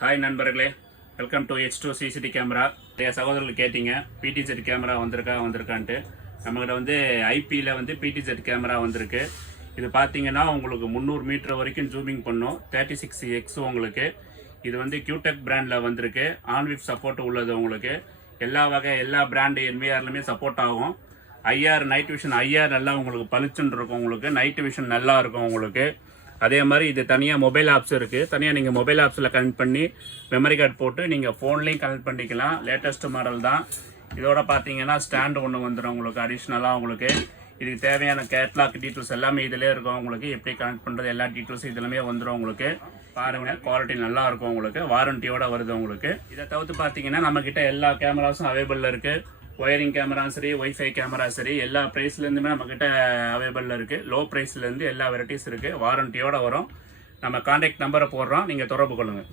Hi நண்பர்களே, welcome to H2 CCTV camera. நிறைய சகோதரர்கள் கேட்டிங்க பிடிஜெட் கேமரா வந்திருக்கான்ட்டு. நம்மகிட்ட வந்து ஐபியில் வந்து பிடிஜெட் கேமரா வந்திருக்கு. இது பார்த்தீங்கன்னா உங்களுக்கு 300 மீட்டர் வரைக்கும் ஜூமிங் பண்ணும். 36x உங்களுக்கு. இது வந்து கியூடெக் பிராண்டில் வந்திருக்கு. ஆன்விப் சப்போர்ட் உள்ளது உங்களுக்கு. எல்லா பிராண்டு என்விஆர்லையுமே சப்போர்ட் ஆகும். ஐஆர் நைட் விஷன் நல்லா உங்களுக்கு பளிச்சுன்னு இருக்கும். உங்களுக்கு நைட் விஷன் நல்லா இருக்கும் உங்களுக்கு. அதே மாதிரி இது தனியாக மொபைல் ஆப்ஸ் இருக்குது. தனியாக நீங்கள் மொபைல் ஆப்ஸில் கனெக்ட் பண்ணி மெமரி கார்டு போட்டு நீங்கள் ஃபோன்லேயும் கனெக்ட் பண்ணிக்கலாம். லேட்டஸ்ட் மாடல் தான். இதோட பார்த்தீங்கன்னா ஸ்டாண்டு ஒன்று வந்துடும் உங்களுக்கு அடிஷ்னலாக. உங்களுக்கு இதுக்கு தேவையான கேட்லாக் டீட்டெயில்ஸ் எல்லாமே இதிலே இருக்கும். உங்களுக்கு எப்படி கனெக்ட் பண்ணுறது எல்லா டீட்டெயில்ஸும் இதுலமே வந்துடும் உங்களுக்கு. பாருங்கள், குவாலிட்டி நல்லா இருக்கும் உங்களுக்கு. வாரண்டியோட வருது உங்களுக்கு. இதை தவிர்த்து பார்த்தீங்கன்னா நம்மக்கிட்ட எல்லா கேமராஸும் அவைலபிளில் இருக்குது. ஒயரிங் கேமரா சரி, ஒய்ஃபை கேமரா சரி, எல்லா ப்ரைஸ்லேருந்துமே நம்மக்கிட்ட அவைலபிளில் இருக்குது. லோ ப்ரைஸ்லேருந்து எல்லா வெரைட்டிஸ் இருக்குது. வாரண்டியோடு வரும். நம்ம கான்டாக்ட் நம்பரை போடுறோம், நீங்கள் தொடர்பு கொள்ளுங்கள்.